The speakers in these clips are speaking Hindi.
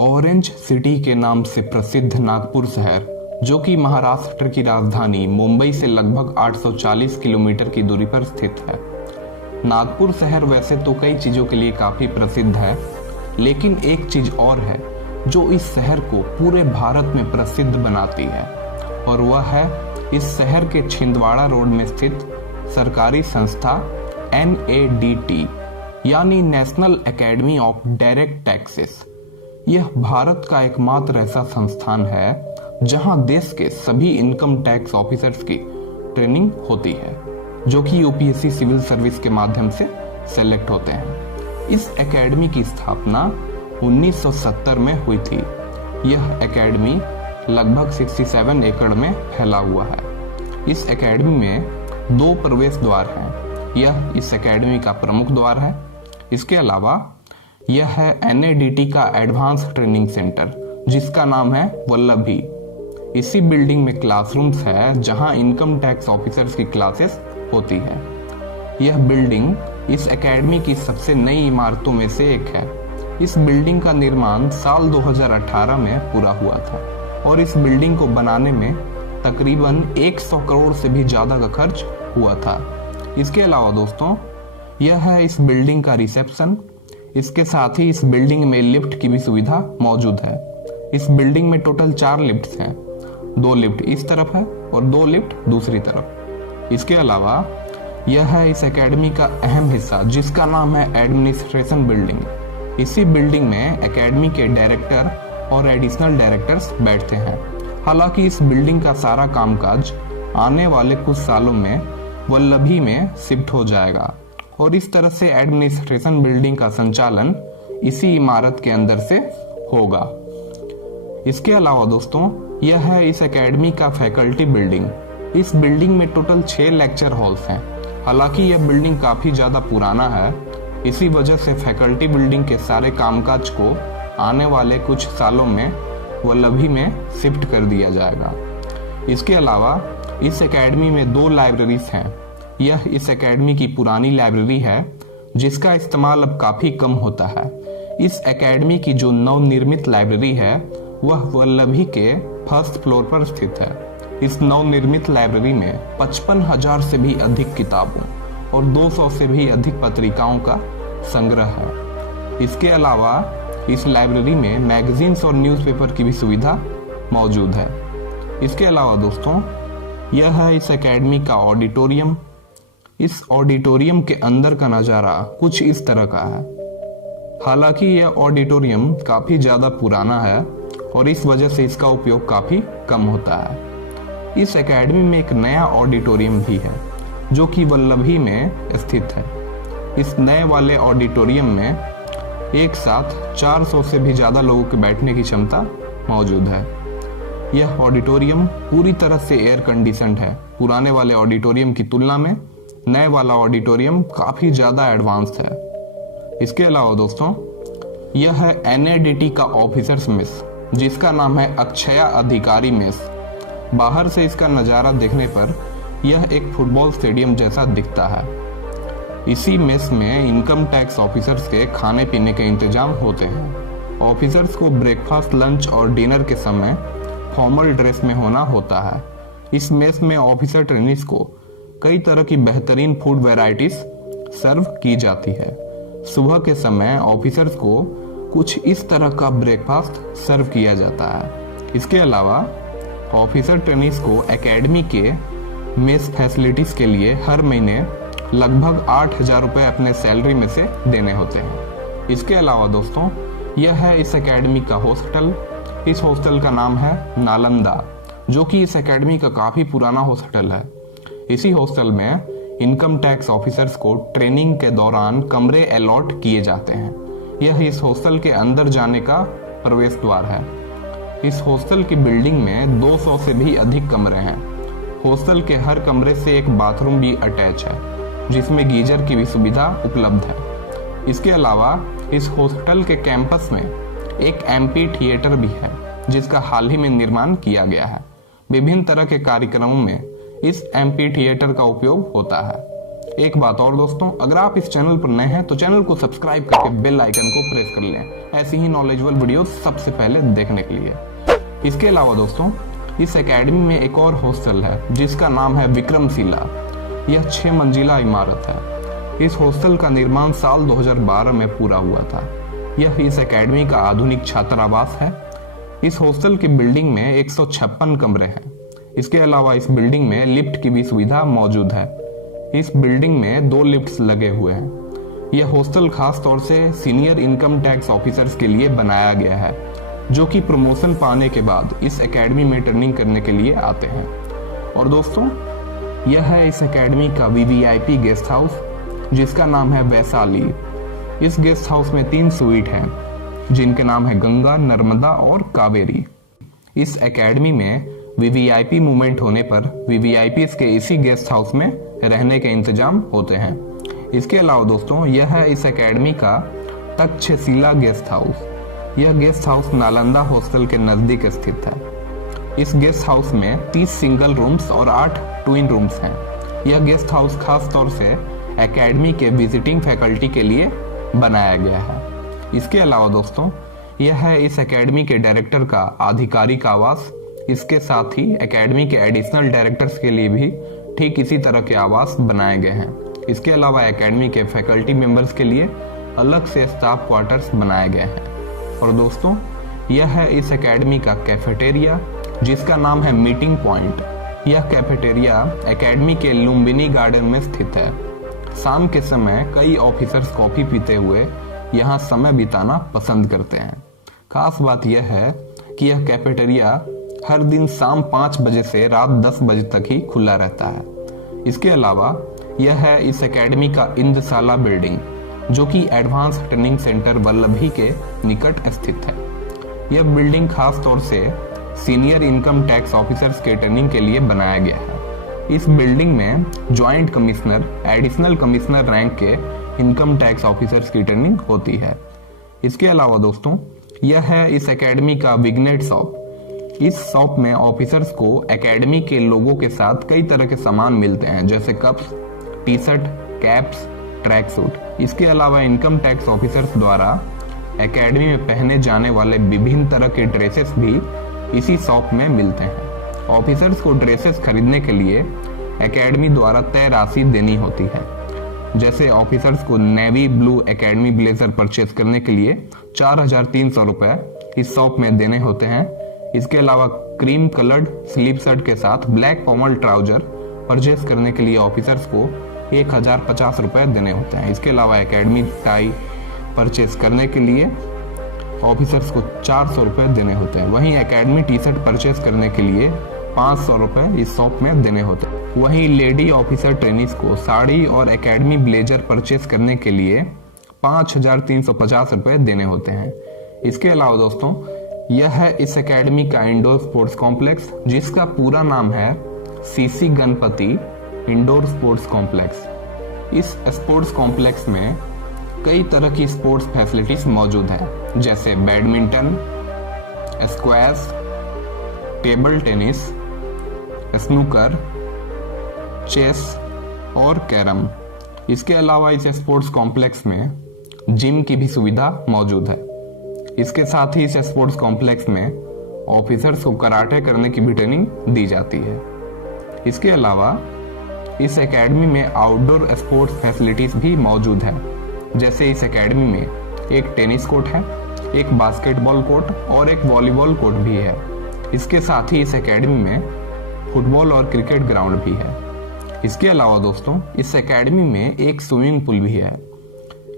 ऑरेंज सिटी के नाम से प्रसिद्ध नागपुर शहर, जो कि महाराष्ट्र की राजधानी मुंबई से लगभग 840 किलोमीटर की दूरी पर स्थित है। नागपुर शहर वैसे तो कई चीजों के लिए काफी प्रसिद्ध है, लेकिन एक चीज और है जो इस शहर को पूरे भारत में प्रसिद्ध बनाती है, और वह है इस शहर के छिंदवाड़ा रोड में स्थित सरकारी संस्था NADT यानी national academy of direct taxes. यह भारत का एकमात्र ऐसा संस्थान है जहां देश के सभी इनकम टैक्स ऑफिसर्स की ट्रेनिंग होती है, जो कि UPSC सिविल सर्विस के माध्यम से सेलेक्ट होते हैं। इस एकेडमी की स्थापना 1970 में हुई थी। यह एकेडमी लगभग 67 एकड़ में फैला हुआ है। इस एकेडमी में 2 प्रवेश द्वार हैं। यह इस एकेडमी का प्रमुख द्वार है। इसके अलावा यह है NADT का एडवांस ट्रेनिंग सेंटर, जिसका नाम है वल्लभी। इसी बिल्डिंग में क्लासरूम्स है जहां इनकम टैक्स ऑफिसर्स की क्लासेस होती है। यह बिल्डिंग इस एकेडमी की सबसे नई इमारतों में से एक है। इस बिल्डिंग का निर्माण साल 2018 में पूरा हुआ था और इस बिल्डिंग को बनाने में तकरीबन 100 करोड़ से भी ज्यादा का खर्च हुआ था। इसके अलावा दोस्तों, यह है इस बिल्डिंग का रिसेप्शन। इसके साथ ही इस बिल्डिंग में लिफ्ट की भी सुविधा मौजूद है। इस बिल्डिंग में टोटल 4 लिफ्ट्स हैं। 2 लिफ्ट इस तरफ है और 2 लिफ्ट दूसरी तरफ। इसके अलावा यह है इस एकेडमी का अहम हिस्सा, जिसका नाम है एडमिनिस्ट्रेशन बिल्डिंग। इसी बिल्डिंग में एकेडमी के डायरेक्टर और एडिशनल डायरेक्टर्स बैठते हैं। हालांकि इस बिल्डिंग का सारा कामकाज आने वाले कुछ सालों में वल्लभी में शिफ्ट हो जाएगा और इस तरह से एडमिनिस्ट्रेशन बिल्डिंग का संचालन इसी इमारत के अंदर से होगा। इसके अलावा दोस्तों, यह है इस एकेडमी का फैकल्टी बिल्डिंग। इस बिल्डिंग में टोटल 6 लेक्चर हॉल्स हैं। हालांकि यह बिल्डिंग काफी ज्यादा पुराना है, इसी वजह से फैकल्टी बिल्डिंग के सारे कामकाज को आने वाले कुछ सालों में वल्लभी में शिफ्ट कर दिया जाएगा। इसके अलावा इस एकेडमी में 2 लाइब्रेरीज हैं। यह इस एकेडमी की पुरानी लाइब्रेरी है, जिसका इस्तेमाल अब काफी कम होता है। इस एकेडमी की जो नवनिर्मित लाइब्रेरी है वह वल्लभी के फर्स्ट फ्लोर पर स्थित है। इस नवनिर्मित लाइब्रेरी में 55,000 से भी अधिक किताबों और 200 से भी अधिक पत्रिकाओं का संग्रह है। इसके अलावा इस लाइब्रेरी में मैगजीन्स और न्यूज़पेपर की भी सुविधा मौजूद है। इसके अलावा दोस्तों, यह है इस एकेडमी का ऑडिटोरियम। इस ऑडिटोरियम के अंदर का नज़ारा कुछ इस तरह का है। हालांकि यह ऑडिटोरियम काफ़ी ज़्यादा पुराना है और इस वजह से इसका उपयोग काफ़ी कम होता है। इस एकेडमी में एक नया ऑडिटोरियम भी है, जो कि वल्लभी में स्थित है। इस नए वाले ऑडिटोरियम में एक साथ 400 से भी ज़्यादा लोगों के बैठने की क्षमता मौजूद है। यह ऑडिटोरियम पूरी तरह से एयर कंडीशनड है। पुराने वाले ऑडिटोरियम की तुलना में नए वाला ऑडिटोरियम काफी ज्यादा एडवांस है। इसके अलावा दोस्तों, यह है NADT का ऑफिसर्स मेस, जिसका नाम है अक्षया अधिकारी मेस। बाहर से इसका नज़ारा देखने पर यह एक फुटबॉल स्टेडियम जैसा दिखता है। इसी मेस में इनकम टैक्स ऑफिसर्स के खाने पीने के इंतजाम होते हैं। ऑफिसर्स को ब्रेकफास्ट, लंच और डिनर के समय फॉर्मल ड्रेस में होना होता है। इस मेस में ऑफिसर ट्रेनीज को कई तरह की बेहतरीन फूड वैरायटीज सर्व की जाती है। सुबह के समय ऑफिसर्स को कुछ इस तरह का ब्रेकफास्ट सर्व किया जाता है। इसके अलावा ऑफिसर ट्रेनीज को एकेडमी के मेस फैसिलिटीज के लिए हर महीने लगभग 8,000 रुपये अपने सैलरी में से देने होते हैं। इसके अलावा दोस्तों, यह है इस एकेडमी का हॉस्टल। इस हॉस्टल का नाम है नालंदा, जो कि इस एकेडमी का काफी पुराना हॉस्टल है। इसी हॉस्टल में इनकम टैक्स ऑफिसर्स को ट्रेनिंग के दौरान कमरे अलॉट किए जाते हैं। यह इस हॉस्टल के अंदर जाने का प्रवेश द्वार है। इस हॉस्टल की बिल्डिंग में 200 से भी अधिक कमरे हैं। हॉस्टल के हर कमरे से एक बाथरूम भी अटैच है, जिसमें गीजर की भी सुविधा उपलब्ध है। इसके अलावा इस हॉस्टल के कैंपस में एक MP थिएटर भी है, जिसका हाल ही में निर्माण किया गया है। विभिन्न तरह के कार्यक्रमों में इस MP थिएटर का उपयोग होता है। एक बात और दोस्तों, अगर आप इस चैनल पर नए हैं तो चैनल को सब्सक्राइब करके बेल आइकन को प्रेस कर लें ऐसी ही नॉलेजेबल वीडियोस सबसे पहले देखने के लिए। इसके अलावा दोस्तों, इस एकेडमी में एक और हॉस्टल है जिसका नाम है विक्रमशिला। यह 6 मंजिला इमारत है। इस हॉस्टल का निर्माण साल 2012 में पूरा हुआ था। यह इस एकेडमी का आधुनिक छात्रावास है। इस हॉस्टल की बिल्डिंग में 156 कमरे हैं। इसके अलावा इस बिल्डिंग में लिफ्ट की भी सुविधा मौजूद है। इस बिल्डिंग में 2 लिफ्ट्स लगे हुए हैं। यह हॉस्टल खास तौर से सीनियर इनकम टैक्स ऑफिसर्स के लिए बनाया गया है, जो कि प्रमोशन पाने के बाद इस एकेडमी में ट्रेनिंग करने के लिए आते हैं। और दोस्तों, यह है इस एकेडमी का वीवीआईपी गेस्ट हाउस, जिसका नाम है वैशाली। इस गेस्ट हाउस में 3 स्वीट हैं, जिनके नाम है गंगा, नर्मदा और कावेरी। इस एकेडमी में वीवीआईपी मूवमेंट होने पर वीवीआईपी के इसी गेस्ट हाउस में रहने के इंतजाम होते हैं। इसके अलावा दोस्तों, यह है इस एकेडमी का तक्षशिला गेस्ट हाउस। यह गेस्ट हाउस नालंदा हॉस्टल के नजदीक स्थित है। इस गेस्ट हाउस में 30 सिंगल रूम्स और 8 ट्विन रूम्स हैं। यह गेस्ट हाउस खास तौर से एकेडमी के विजिटिंग फैकल्टी के लिए बनाया गया है। इसके अलावा दोस्तों, यह है इस एकेडमी के डायरेक्टर का आधिकारिक आवास। इसके साथ ही एकेडमी के एडिशनल डायरेक्टर्स के लिए भी ठीक इसी तरह के आवास बनाए गए हैं। इसके अलावा एकेडमी के फैकल्टी मेंबर्स के लिए अलग से स्टाफ क्वार्टर्स बनाए गए हैं। और दोस्तों, यह है इस एकेडमी का कैफेटेरिया, जिसका नाम है मीटिंग पॉइंट। यह कैफेटेरिया एकेडमी के लुम्बिनी गार्डन में स्थित है। शाम के समय कई ऑफिसर्स कॉफी पीते हुए यहाँ समय बिताना पसंद करते हैं। खास बात यह है कि यह कैफेटेरिया हर दिन शाम 5 बजे से रात 10 बजे तक ही खुला रहता है। इसके अलावा यह है इस एकेडमी का इंद्रशाला बिल्डिंग, जो कि एडवांस ट्रेनिंग सेंटर वल्लभी के निकट स्थित है। यह बिल्डिंग खास तौर से सीनियर इनकम टैक्स ऑफिसर्स के ट्रेनिंग के लिए बनाया गया है। इस बिल्डिंग में joint commissioner, additional commissioner rank के इनकम टैक्स ऑफिसर्स की ट्रेनिंग होती है। इसके अलावा दोस्तों, यह है इस एकेडमी का विग्नेट शॉप। इस शॉप में ऑफिसर्स को एकेडमी के लोगों के साथ कई तरह के सामान मिलते हैं, जैसे cups, T shirt, caps, track suit. इसके अलावा इनकम टैक्स ऑफिसर्स द्वारा एकेडमी में पहने जाने वाले विभिन्न तरह के ड्रेसेस भी इसी शॉप में मिलते हैं। ऑफिसर्स को ड्रेसेस खरीदने के लिए एकेडमी द्वारा तय राशि देनी होती है। जैसे ऑफिसर्स को navy blue academy blazer purchase करने के लिए 4300 रुपए इस शॉप में देने होते हैं। इसके अलावा क्रीम कलर्ड स्लीव शर्ट के साथ ब्लैक फॉर्मल ट्राउजर परचेज करने के लिए ऑफिसर्स को 1050 रुपए देने होते हैं। इसके अलावा एकेडमी टाई परचेज करने के लिए ऑफिसर्स को 400 रुपए देने होते हैं। वहीं एकेडमी टी शर्ट परचेज करने के लिए 500 रुपए इस शॉप में देने होते हैं। वहीं लेडी ऑफिसर ट्रेनिस को साड़ी और एकेडमी ब्लेजर परचेज करने के लिए 5350 रुपए देने होते हैं। इसके अलावा दोस्तों, यह है इस एकेडमी का इंडोर स्पोर्ट्स कॉम्प्लेक्स, जिसका पूरा नाम है CC Ganapati indoor sports complex. इस स्पोर्ट्स कॉम्प्लेक्स में कई तरह की स्पोर्ट्स फैसिलिटीज मौजूद है, जैसे badminton, squash, table tennis, snooker, chess और कैरम। इसके अलावा इस स्पोर्ट्स कॉम्प्लेक्स में जिम की भी सुविधा मौजूद है। इसके साथ ही इस स्पोर्ट्स कॉम्प्लेक्स में ऑफिसर्स को कराटे करने की भी ट्रेनिंग दी जाती है। इसके अलावा इस एकेडमी में आउटडोर स्पोर्ट्स फैसिलिटीज भी मौजूद है। जैसे इस एकेडमी में एक टेनिस कोर्ट है, एक बास्केटबॉल कोर्ट और एक वॉलीबॉल कोर्ट भी है। इसके साथ ही इस एकेडमी में फुटबॉल और क्रिकेट ग्राउंड भी है। इसके अलावा दोस्तों, इस एकेडमी में एक स्विमिंग पूल भी है।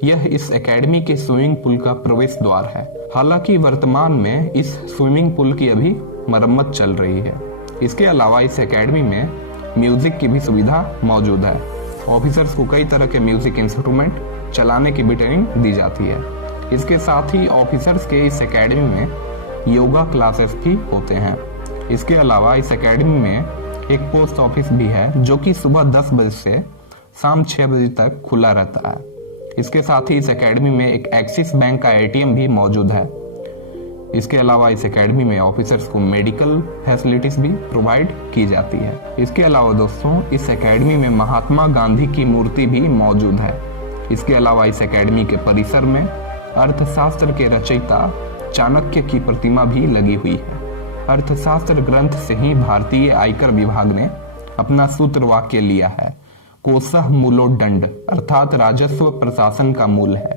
यह इस एकेडमी के स्विमिंग पूल का प्रवेश द्वार है। हालांकि वर्तमान में इस स्विमिंग पूल की अभी मरम्मत चल रही है। इसके अलावा इस एकेडमी में म्यूजिक की भी सुविधा मौजूद है। ऑफिसर्स को कई तरह के म्यूजिक इंस्ट्रूमेंट चलाने की भी ट्रेनिंग दी जाती है। इसके साथ ही ऑफिसर्स के इस एकेडमी में योगा क्लासेस भी होते हैं। इसके अलावा इस एकेडमी में एक पोस्ट ऑफिस भी है, जो कि सुबह 10 बजे से शाम 6 बजे तक खुला रहता है। इसके साथ ही इस एकेडमी में एक एक्सिस बैंक का एटीएम भी मौजूद है। इसके अलावा इस एकेडमी में ऑफिसर्स को मेडिकल फैसिलिटीज भी प्रोवाइड की जाती है। इसके अलावा दोस्तों इस एकेडमी में महात्मा गांधी की मूर्ति भी मौजूद है। इसके अलावा इस एकेडमी के परिसर में अर्थशास्त्र के रचयिता चाणक्य की प्रतिमा भी लगी हुई है। अर्थशास्त्र ग्रंथ से ही भारतीय आयकर विभाग ने अपना सूत्र वाक्य लिया है, कोशः मूलोदंड, अर्थात राजस्व प्रशासन का मूल है।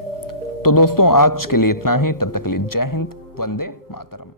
तो दोस्तों आज के लिए इतना ही, तब तक के लिए जय हिंद, वंदे मातरम।